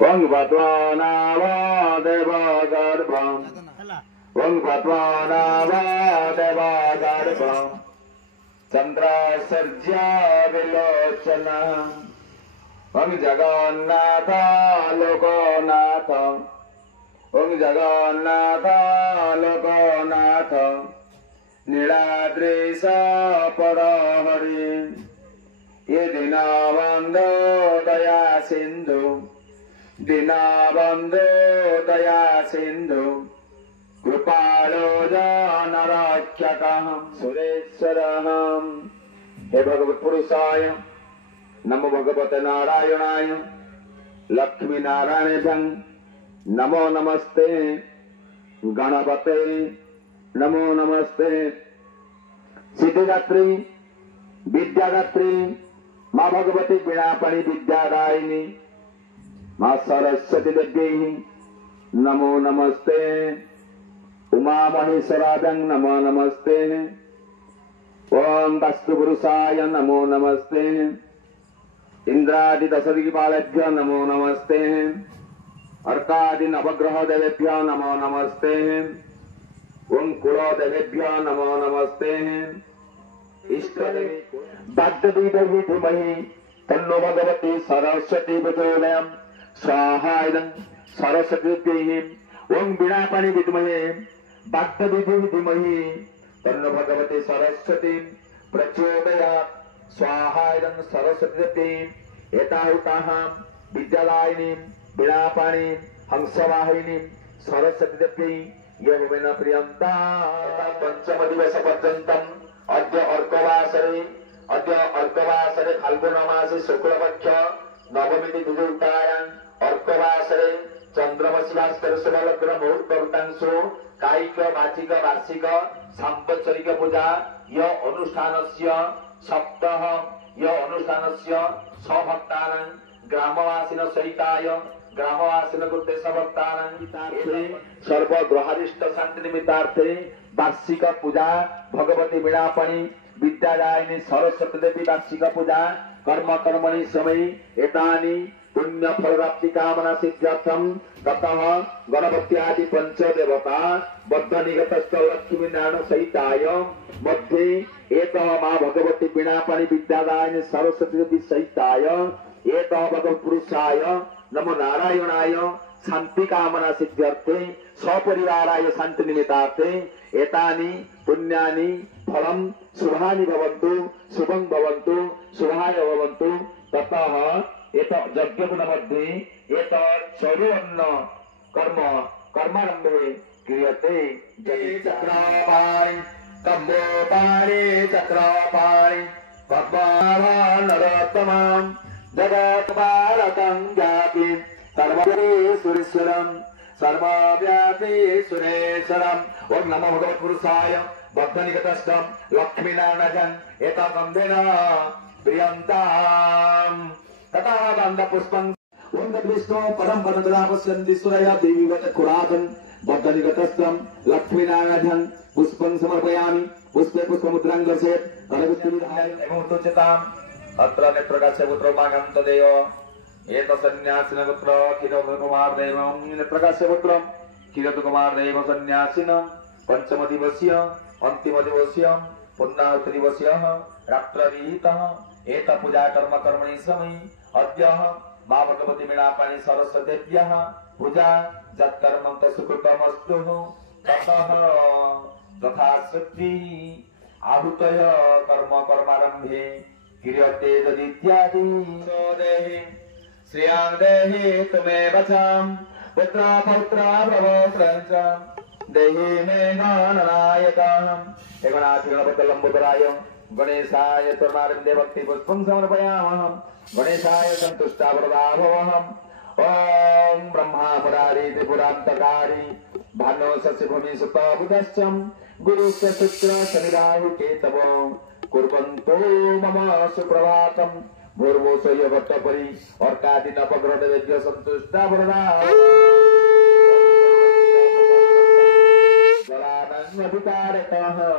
Om Patvanava Deva Garbham Om Patvanava Deva Garbham Chandra Sarja Vilochana Om Jagannatha Lokonatha Om Jagannatha Lokonatha Niladrisa Parahari Yedinavando Daya Sindhu Dinabandho Daya Sindhu Krupalo Janarakyakaham Sureswaraham He Bhagavat Purusaya Namo Bhagavate Narayanaya Lakshmi Narayanabhyam Namo Namaste Ganapate Namo Namaste Siddhidatri Vidyadatri Ma Bhagavati Vinapani Vidyadayini Ma Saraswati Devi Namo Namaste Uma Maheswaradang Namo Namaste Om Vastu Purusaya Namo Namaste Indradi Dasari Palabhya Namo Namaste Arkadi Navagraha Devebhya Namo Namaste Om Kula Devebhya Namo Namaste Ishtadevi Bhagavati Devi Dhimahi Tanno Bhagavati Saraswati Prachodayam Swahayam Saraswati Dehi Om Vinapani Vidmahe Bhagavati Vidmahi Tanno Bhagavati Saraswati Prachodayam Swahayam Saraswati Dehi Etahutaham Vidyalayini Vinapani Hamsavahini Saraswati Dehi Yamena Priyanta Panchamadiva Sapajantam Adya Arkavasari Adya Arkavasari Phalgunamasi Suklapaksha Navamiti Dujutayan Arkavasari Chandramasi Bhaskara Subhalagra Muhurtavrtansu Kaika Vachika Varsika Sampatsarika Puja Ya Anushthanasya Saptaha Ya Anushthanasya Sabhaktanan Gramavasina Saitaya Gramavasina Kurte Sabhaktanan Sarva Graharishta Santinimitarthe Varsika Puja Bhagavati Vinapani Vidyadayini Saraswati Devi Varsika Puja Karma Karmani Samai Etani Punya Phalapti Kamana Siddhyartham Tataha Ganapati Adi Pancha Devata Baddha Nigatastha Lakshmi Narayana Saitaya Madhye Etaha Ma Bhagavati Vinapani Vidyadayini Saraswati Devi Saitaya Etaha Bhagavat Purusaya Namo Narayanaya Santi Kamana Siddhyarthe Saparivaraya Santi Nimitarte Etani Punyani Phalam Subhani Bhavantu Subham Bhavantu Subhaya Bhavantu Tataha Eta Jagyaguna Madhye Eta Chauryanna Karma Karmarambhe Kriyate Jati Chakrapari Kambopari Chakrapari Bhagavana Narattamam Jagat Bharatam Jati Sarvabhyapi Suriswaram Sarvabhyapi Sureswaram Om Namo Bhagavate Purusaya Bhaktanigatastam Lakshmi Narayan Eta Kandena Priyantam Tata Ganda Puspang Om Vishnu Param Panadravasyanti Suraya Devi Vata Kuradam Bhaktanigatastam Lakshmi Narayan Puspang Samarpayami Puspe Puspamudran Garset Aragustini Dhaya Emo Tuchetam Atra Netragase Putra Maganta Deo Eta Sanyasina Putra Kiratu Kumar Devam Netragase Putra Kiratu Kumar Deva Sanyasina Panchamadivasya Antimadivasya Punnahutidivasya Raktravihitah Eta Puja Karma Karmani Samai Adyaha Ma Bhagavati Vinapani Saraswatebhyah Puja Jat Karmam Tasukritamastuh Tataha Tathasvati Ahutaya Karma Karmarambhe Kiryate Tadityadi Sodehi Sriyang Dehi Tume Vacham Putra Putra Pravotrancham Dehi Meghananayakaham Eganati Ganapatalambudarayam Ganeshaya Turmarinde Bhakti Puspam Samarpayamaham Ganeshaya Santushta Vardhavavaham Om Brahma Murari Tripurantakari Bhano Sasibhumi Sutta Buddhascham Guru Sutra Sanirahu Ketavo Kurbanto Mama Supravatam Bhurvo Soya Bhattapari Orkadi Napagrada Vedya Santushta Vardhavavaham Madhukarataha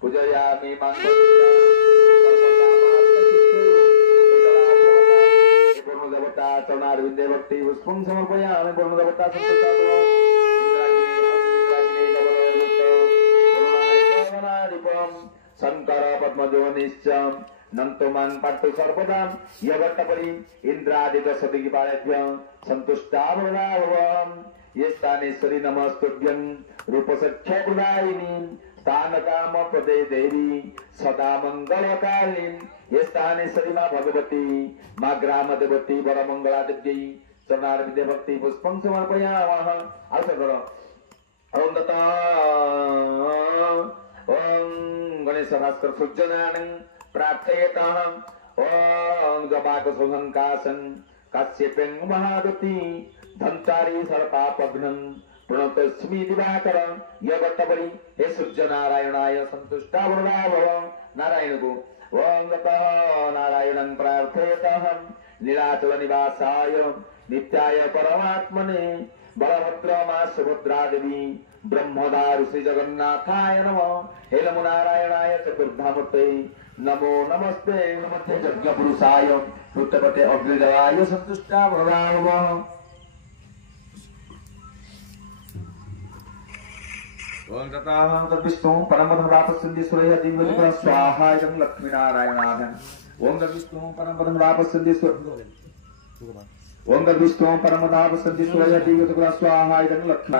Pujayami Mangasya Sarvakamatha Siddhu Purnodavata Chanar चरणारविन्दे भक्ति पुष्पं समर्पयामि पूर्णदेवता संतुष्टाः शंकर पद्मजोनिश्च नंतुमान पट्टु सर्वदा यवट्टपरि इंद्रादित्य सदिगिपारेभ्य संतुष्टा भवाम ये स्थानेश्वरी नमस्तुभ्यं रूपसख्य प्रदायिनी स्थान काम पदे देवी सदा मंगलकालिनी ये स्थानेश्वरी मां भगवती मां ग्राम देवती वर मंगला देवी चरणारविन्दे भक्ति पुष्पं समर्पयामः आसकरो ओम दत्ता ओम गणेश भास्कर सूर्यनारायण प्रार्थयतः ओम जबाक सुसंकासन काश्यपेन महादती धंतारी सर्पापघ्नं प्रणतस्मि दिवाकर यवट्टपरि हे सूर्यनारायणाय संतुष्टा भव नारायण को ओम गतः नारायणं प्रार्थयतः नीलाचल निवासाय नित्याय परमात्मने बलभद्र मां सुभद्रा देवी ब्रह्मदा ऋषि जगन्नाथाय नमः हे नमो नारायणाय चतुर्धामूर्ते नमो नमस्ते नमस्ते यज्ञ पुरुषाय रुद्रपते अग्निदयाय संतुष्टा भवामः ओम तथा तद्विष्णु परमपदं रापसिन्धीश्वरः दिव्यं स्वाहाय लक्ष्मी नारायणाय ओम तद्विष्णु परमपदं रापसिन्धीश्वरः ओम तद्विष्णु परमपदं दिव्यं स्वाहाय लक्ष्मी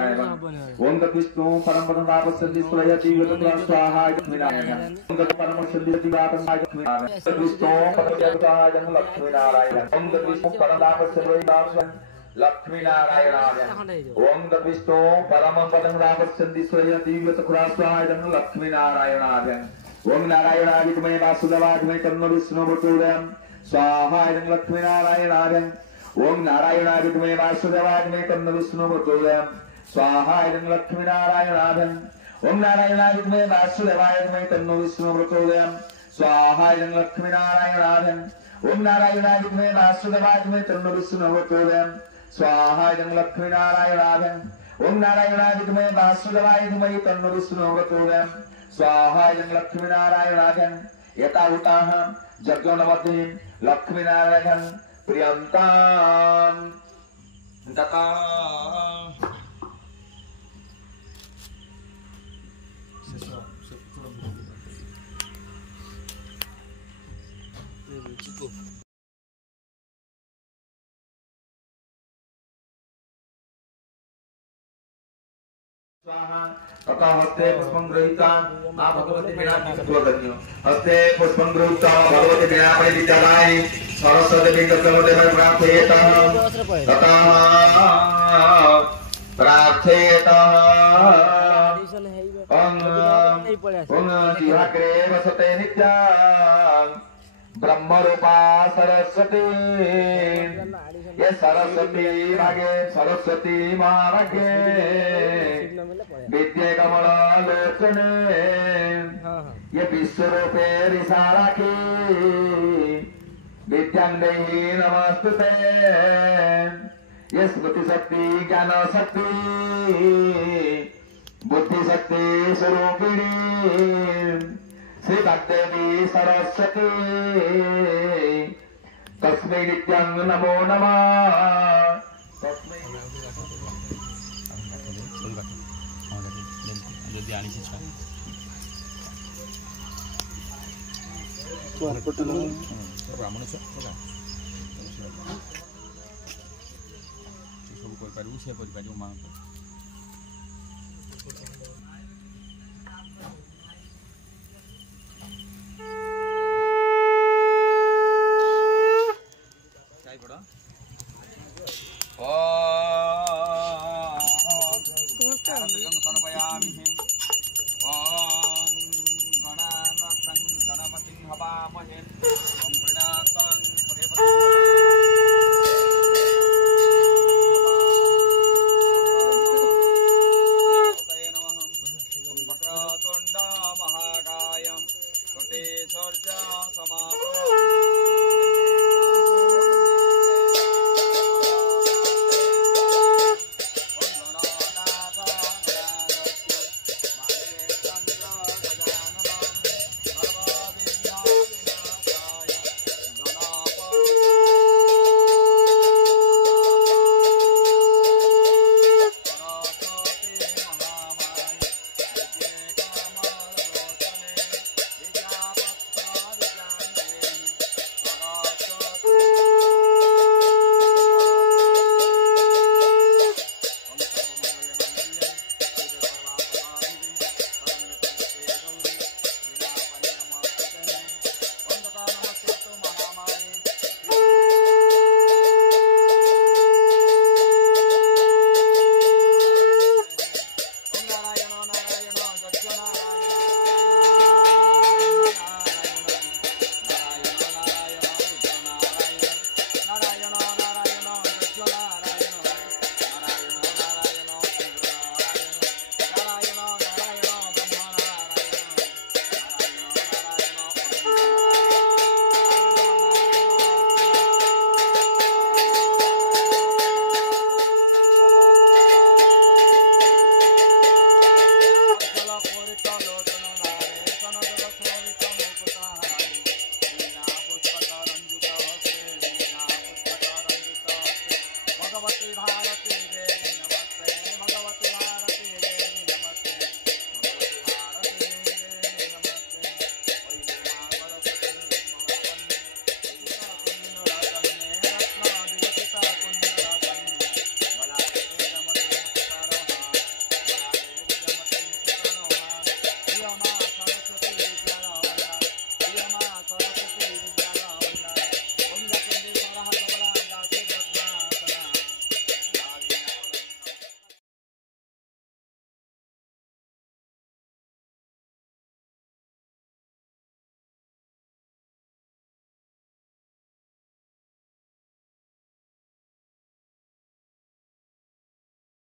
ओम तद्विष्णु परमपदं रापसिन्धीश्वरः दिव्यं स्वाहाय लक्ष्मी नारायण ओम तद्विष्णु परमपदं लक्ष्मी नारायण ओम तद्विष्णु परमपदं लक्ष्मी नारायणाय ओम तद्विष्णु परमपदं रापसिन्धीश्वरः दिव्यं स्वाहाय लक्ष्मी नारायणाय ओम नारायणाय विद्महे वासुदेवाय धीमहि तन्नो विष्णुः प्रचोदयात् स्वाहाय लक्ष्मी नारायणाय ओम नारायणाय विद्महे वासुदेवाय धीमहि तन्नो विष्णुः प्रचोदयात् स्वाहाय लक्ष्मी नारायणाय ओम नारायणाय विद्महे वासुदेवाय धीमहि तन्नो विष्णुः प्रचोदयात् स्वाहाय लक्ष्मी नारायणाय ओम नारायणाय विद्महे वासुदेवाय धीमहि तन्नो विष्णुः प्रचोदयात् स्वाहाय लक्ष्मी नारायणाय ओम नारायणाय विद्महे वासुदेवाय धीमहि तन्नो विष्णुः प्रचोदयात् स्वाहाय लक्ष्मी नारायणाय यतावताः यज्ञोन्मध्ये लक्ष्मी नारायण प्रियंतां दत्ता तथा हस्ते पुष्पं गृहीता मां भगवती वीणापाणि हस्ते पुष्पं गृहीता भगवती वीणापाणि विद्यादायिनी सरस्वती देवी प्रार्थयेतः तथा प्रार्थयेतः ओम जिह्वाग्रे वसते नित्यां ब्रह्मरूपा सरस्वती ये सरस्वती भागे सरस्वती महाभागे विद्ये कमल लोचने ये विश्वरूपे रिसाराखी विद्यांदेहि नमस्तुते ये स्मृति शक्ति ज्ञान शक्ति बुद्धि शक्ति स्वरूपिणी श्री भक्तदेवी सरस्वती तस्मै नित्यं नमो नमः तस्मै ब्राह्मण सब କରିପାରିବୁ ସେ କରିପାରିବୁ ମାଁ महाकायं कोटेश्वर्य समारो